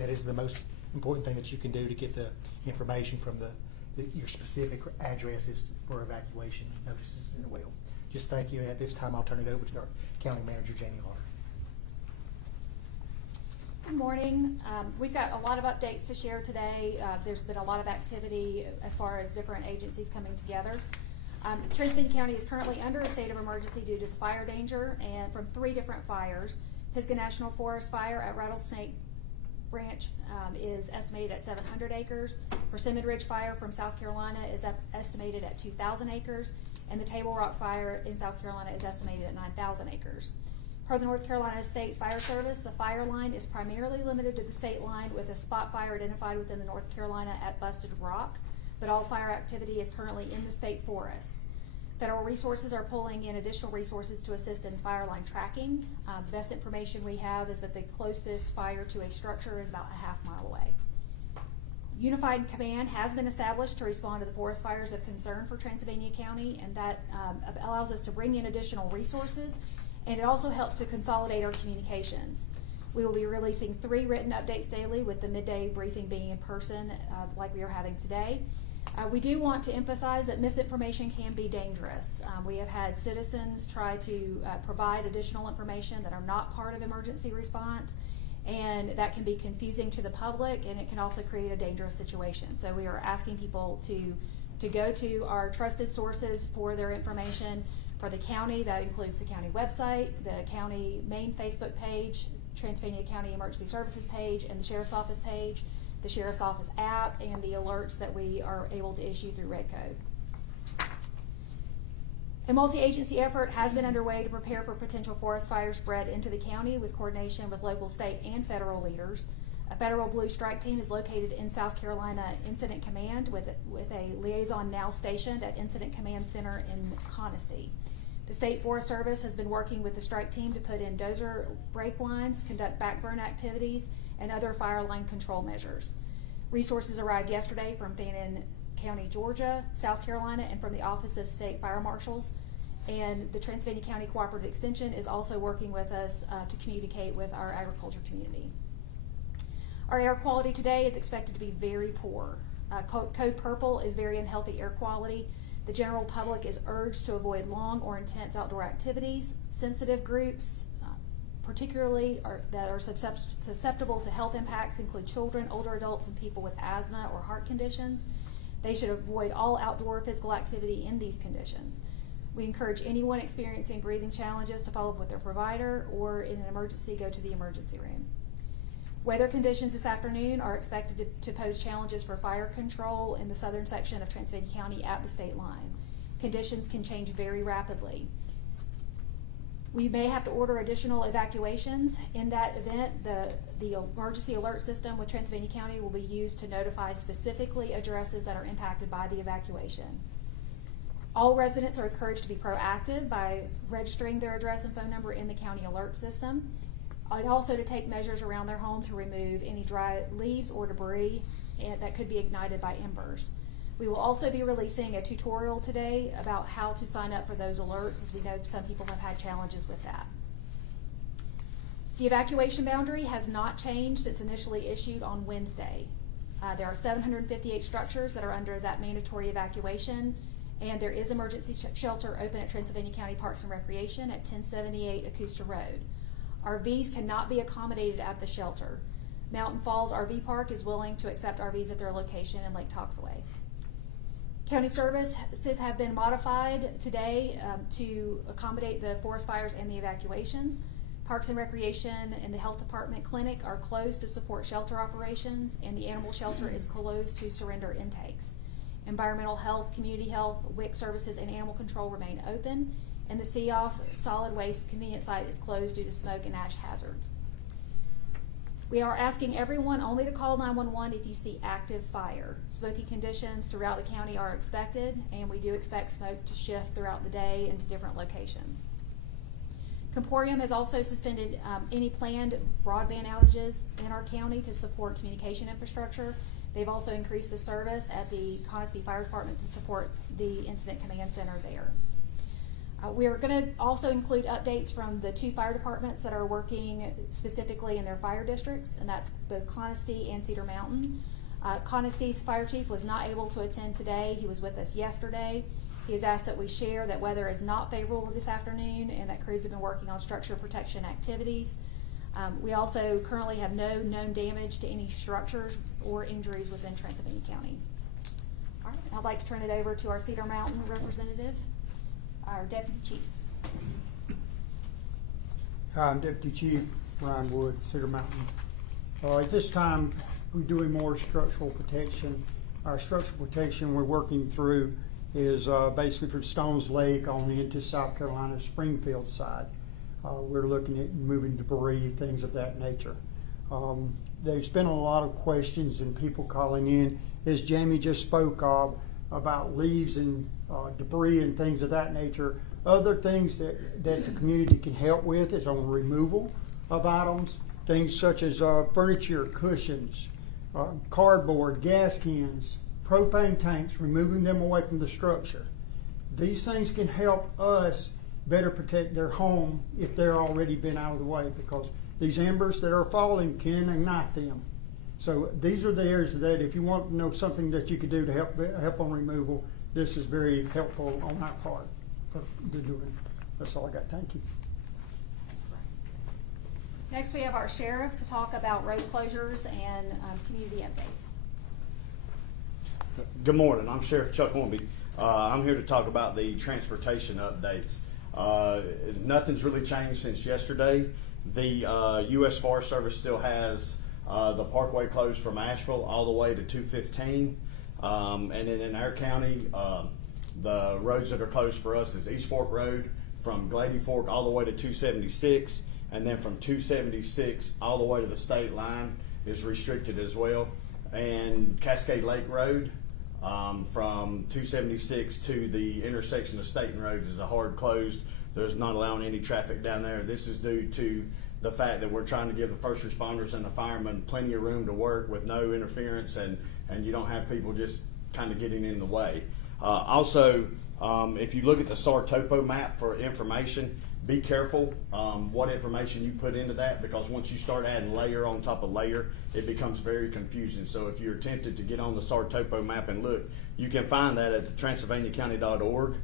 That is the most important thing that you can do to get the information from your specific addresses for evacuation notices in the will. Just thank you. At this time, I'll turn it over to our County Manager, Jamie Lauder. Good morning. We've got a lot of updates to share today. There's been a lot of activity as far as different agencies coming together. Transylvania County is currently under a state of emergency due to the fire danger and from 3 different fires. Pisgah National Forest fire at Rattlesnake Branch is estimated at 700 acres. Persimmon Ridge fire from South Carolina is estimated at 2,000 acres. And the Table Rock fire in South Carolina is estimated at 9,000 acres. Per the North Carolina State Fire Service, the fire line is primarily limited to the state line with a spot fire identified within the North Carolina at Busted Rock, but all fire activity is currently in the state forests. Federal resources are pulling in additional resources to assist in fire line tracking. The best information we have is that the closest fire to a structure is about a half mile away. Unified Command has been established to respond to the forest fires of concern for Transylvania County, and that allows us to bring in additional resources, and it also helps to consolidate our communications. We will be releasing 3 written updates daily, with the midday briefing being in person like we are having today. We do want to emphasize that misinformation can be dangerous. We have had citizens try to provide additional information that are not part of emergency response, and that can be confusing to the public, and it can also create a dangerous situation. So we are asking people to go to our trusted sources for their information. For the county, that includes the county website, the county main Facebook page, Transylvania County Emergency Services page, and the Sheriff's Office page, the Sheriff's Office app, and the alerts that we are able to issue through Red Code. A multi-agency effort has been underway to prepare for potential forest fire spread into the county with coordination with local, state, and federal leaders. A federal Blue Strike team is located in South Carolina Incident Command with a liaison now stationed at Incident Command Center in Conisty. The State Forest Service has been working with the strike team to put in dozer brake lines, conduct backburn activities, and other fire line control measures. Resources arrived yesterday from Fannin County, Georgia, South Carolina, and from the Office of State Fire Marshals. And the Transylvania County Cooperative Extension is also working with us to communicate with our agriculture community. Our air quality today is expected to be very poor. Code Purple is very unhealthy air quality. The general public is urged to avoid long or intense outdoor activities. Sensitive groups, particularly that are susceptible to health impacts, include children, older adults, and people with asthma or heart conditions. They should avoid all outdoor physical activity in these conditions. We encourage anyone experiencing breathing challenges to follow up with their provider, or in an emergency, go to the emergency room. Weather conditions this afternoon are expected to pose challenges for fire control in the southern section of Transylvania County at the state line. Conditions can change very rapidly. We may have to order additional evacuations. In that event, the emergency alert system with Transylvania County will be used to notify specifically addresses that are impacted by the evacuation. All residents are encouraged to be proactive by registering their address and phone number in the county alert system, and also to take measures around their home to remove any dry leaves or debris that could be ignited by embers. We will also be releasing a tutorial today about how to sign up for those alerts, as we know some people have had challenges with that. The evacuation boundary has not changed since initially issued on Wednesday. There are 758 structures that are under that mandatory evacuation, and there is emergency shelter open at Transylvania County Parks and Recreation at 1078 Augusta Road. RVs cannot be accommodated at the shelter. Mountain Falls RV Park is willing to accept RVs at their location in Lake Toxaway. County services have been modified today to accommodate the forest fires and the evacuations. Parks and Recreation and the Health Department clinic are closed to support shelter operations, and the animal shelter is closed to surrender intakes. Environmental health, community health, WIC services, and animal control remain open, and the COF solid waste convenience site is closed due to smoke and ash hazards. We are asking everyone only to call 911 if you see active fire. Smoky conditions throughout the county are expected, and we do expect smoke to shift throughout the day into different locations. Comporium has also suspended any planned broadband outages in our county to support communication infrastructure. They've also increased the service at the Conisty Fire Department to support the Incident Command Center there. We are going to also include updates from the 2 fire departments that are working specifically in their fire districts, and that's both Conisty and Cedar Mountain. Conisty's fire chief was not able to attend today. He was with us yesterday. He has asked that we share that weather is not favorable this afternoon and that crews have been working on structure protection activities. We also currently have no known damage to any structures or injuries within Transylvania County. All right, I'd like to turn it over to our Cedar Mountain representative, our deputy chief. Hi, I'm Deputy Chief Ryan Wood, Cedar Mountain. At this time, we're doing more structural protection. Our structural protection we're working through is basically from Stones Lake on into South Carolina, Springfield side. We're looking at moving debris, things of that nature. There's been a lot of questions and people calling in, as Jamie just spoke of, about leaves and debris and things of that nature. Other things that the community can help with is on removal of items, things such as furniture, cushions, cardboard, gas cans, propane tanks, removing them away from the structure. These things can help us better protect their home if they're already been out of the way, because these embers that are falling can ignite them. So these are the areas that if you want to know something that you could do to help on removal, this is very helpful on our part for doing. That's all I got. Thank you. Next, we have our sheriff to talk about road closures and community update. Good morning. I'm Sheriff Chuck Hornby. I'm here to talk about the transportation updates. Nothing's really changed since yesterday. The U.S. Forest Service still has the Parkway closed from Asheville all the way to 215. And then in our county, the roads that are closed for us is East Fork Road from Glady Fork all the way to 276. And then from 276 all the way to the state line is restricted as well. And Cascade Lake Road from 276 to the intersection of State and Roads is a hard closed. There's not allowing any traffic down there. This is due to the fact that we're trying to give the first responders and the firemen plenty of room to work with no interference, and you don't have people just kind of getting in the way. Also, if you look at the SAR topo map for information, be careful what information you put into that, because once you start adding layer on top of layer, it becomes very confusing. So if you're tempted to get on the SAR topo map and look, you can find that at the transylvaniacounty.org.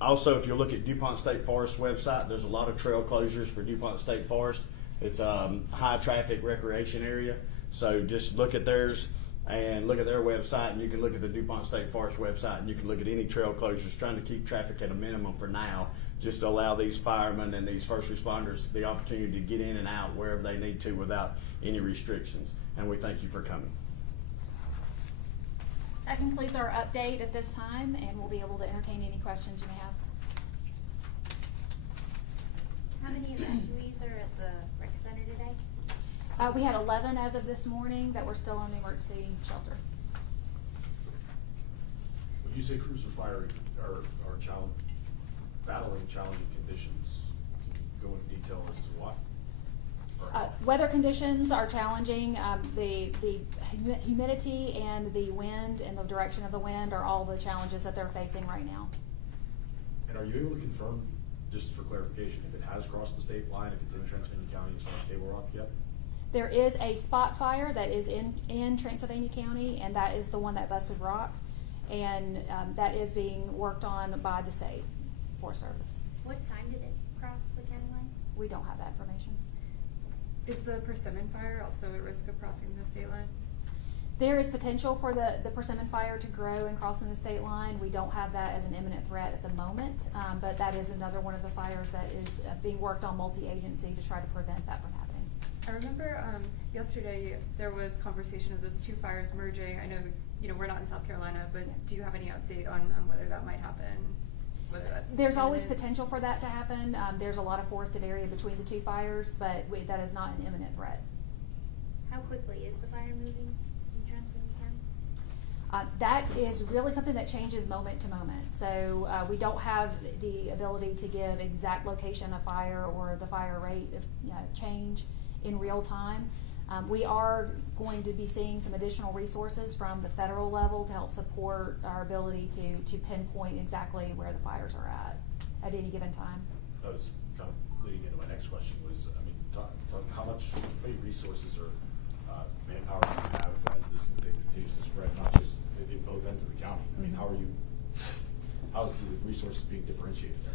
Also, if you look at DuPont State Forest website, there's a lot of trail closures for DuPont State Forest. It's a high traffic recreation area. So just look at theirs and look at their website, and you can look at the DuPont State Forest website, and you can look at any trail closures, trying to keep traffic at a minimum for now, just to allow these firemen and these first responders the opportunity to get in and out wherever they need to without any restrictions. And we thank you for coming. That concludes our update at this time, and we'll be able to entertain any questions you may have. How many evacuees are at the rec center today? We had 11 as of this morning that were still in the emergency shelter. When you say crews are firing, are battling challenging conditions, can you go into detail as to what? Weather conditions are challenging. The humidity and the wind and the direction of the wind are all the challenges that they're facing right now. And are you able to confirm, just for clarification, if it has crossed the state line, if it's in Transylvania County as far as Table Rock yet? There is a spot fire that is in Transylvania County, and that is the one that busted rock, and that is being worked on by the state Forest Service. What time did it cross the county line? We don't have that information. Is the persimmon fire also at risk of crossing the state line? There is potential for the persimmon fire to grow and crossing the state line. We don't have that as an imminent threat at the moment, but that is another one of the fires that is being worked on multi-agency to try to prevent that from happening. I remember yesterday there was conversation of those 2 fires merging. I know we're not in South Carolina, but do you have any update on whether that might happen? Whether that's There's always imminent? potential for that to happen. There's a lot of forested area between the 2 fires, but that is not an imminent threat. How quickly is the fire moving in Transylvania County? That is really something that changes moment to moment. So we don't have the ability to give exact location of fire or the fire rate of change in real time. We are going to be seeing some additional resources from the federal level to help support our ability to pinpoint exactly where the fires are at. at any given time. That was kind of leading into my next question was, I mean, talk how many resources or manpower do you have as this continues to spread, not just in both ends of the county? I mean, how is the resources being differentiated there?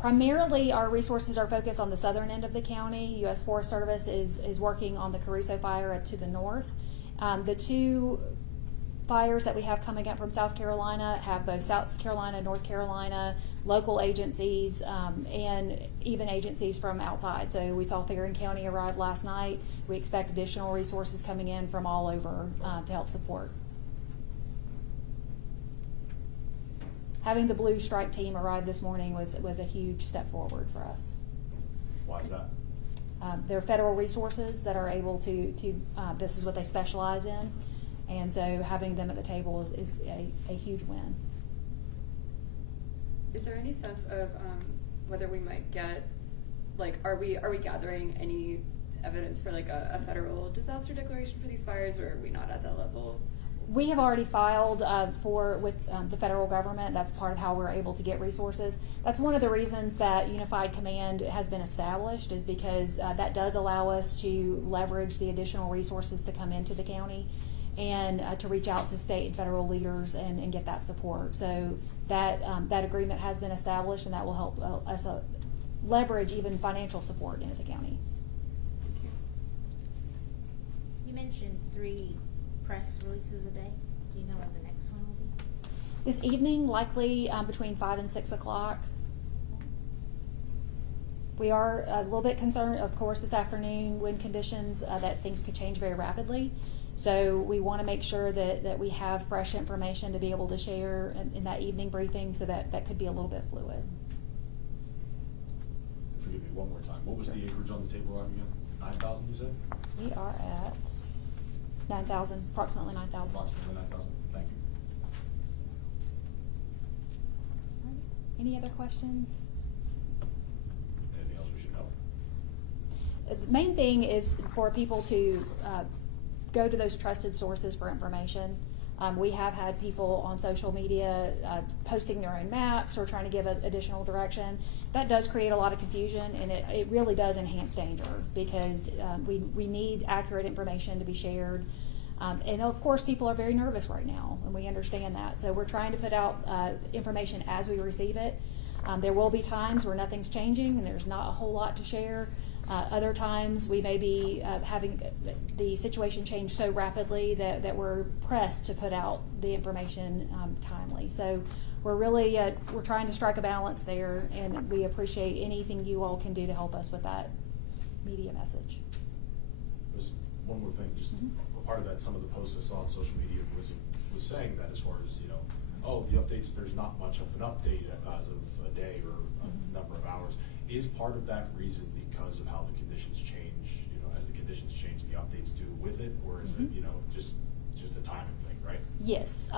Primarily, our resources are focused on the southern end of the county. U.S. Forest Service is working on the Caruso fire to the north. The two fires that we have coming up from South Carolina have both South Carolina, North Carolina, local agencies, and even agencies from outside. So we saw Farron County arrive last night. We expect additional resources coming in from all over to help support. Having the Blue Stripe team arrive this morning was a huge step forward for us. Why is that? They're federal resources that are able to this is what they specialize in, and so having them at the table is a huge win. Is there any sense of whether we might get, like, are we gathering any evidence for like a federal disaster declaration for these fires, or are we not at that level? We have already filed with the federal government. That's part of how we're able to get resources. That's one of the reasons that Unified Command has been established, is because that does allow us to leverage the additional resources to come into the county and to reach out to state and federal leaders and get that support. So that agreement has been established, and that will help us leverage even financial support into the county. You mentioned 3 press releases a day. Do you know when the next one will be? This evening, likely between 5 and 6 o'clock. We are a little bit concerned, of course, this afternoon, wind conditions, that things could change very rapidly. So we want to make sure that we have fresh information to be able to share in that evening briefing, so that could be a little bit fluid. Forgive me one more time. What was the acreage on the table again? 9,000, you said? We are at 9,000, approximately 9,000. Approximately 9,000. Thank you. Any other questions? Anything else we should know? The main thing is for people to go to those trusted sources for information. We have had people on social media posting their own maps or trying to give additional direction. That does create a lot of confusion, and it really does enhance danger, because we need accurate information to be shared. And of course, people are very nervous right now, and we understand that. So we're trying to put out information as we receive it. There will be times where nothing's changing and there's not a whole lot to share. Other times we may be having the situation change so rapidly that we're pressed to put out the information timely. So we're really we're trying to strike a balance there, and we appreciate anything you all can do to help us with that media message. There's one more thing, just a part of that, some of the posts I saw on social media was saying that, as far as, you know, oh, the updates, there's not much of an update as of a day or a number of hours. Is part of that reason because of how the conditions change, you know, as the conditions change, the updates do with it, or is it, you know, just a timing thing, right? Yes.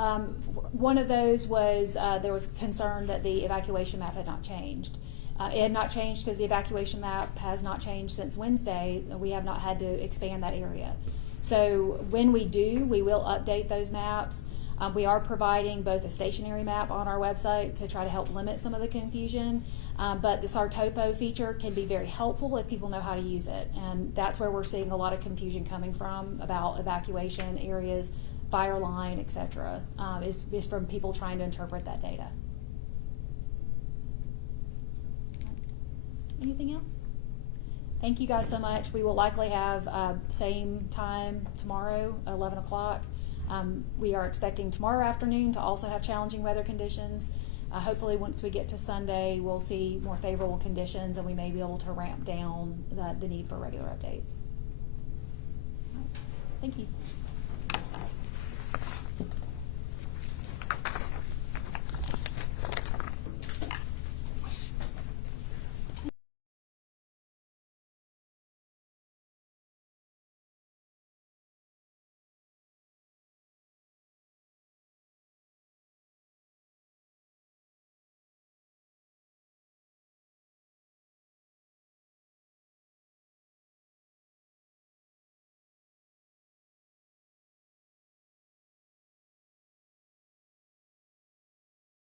One of those was there was concern that the evacuation map had not changed. It had not changed because the evacuation map has not changed since Wednesday. We have not had to expand that area. So when we do, we will update those maps. We are providing both a stationary map on our website to try to help limit some of the confusion, but the Sartopo feature can be very helpful if people know how to use it, and that's where we're seeing a lot of confusion coming from about evacuation areas, fire line, etc. Is from people trying to interpret that data. Anything else? Thank you guys so much. We will likely have same time tomorrow, 11 o'clock. We are expecting tomorrow afternoon to also have challenging weather conditions. Hopefully once we get to Sunday, we'll see more favorable conditions, and we may be able to ramp down the need for regular updates. Thank you.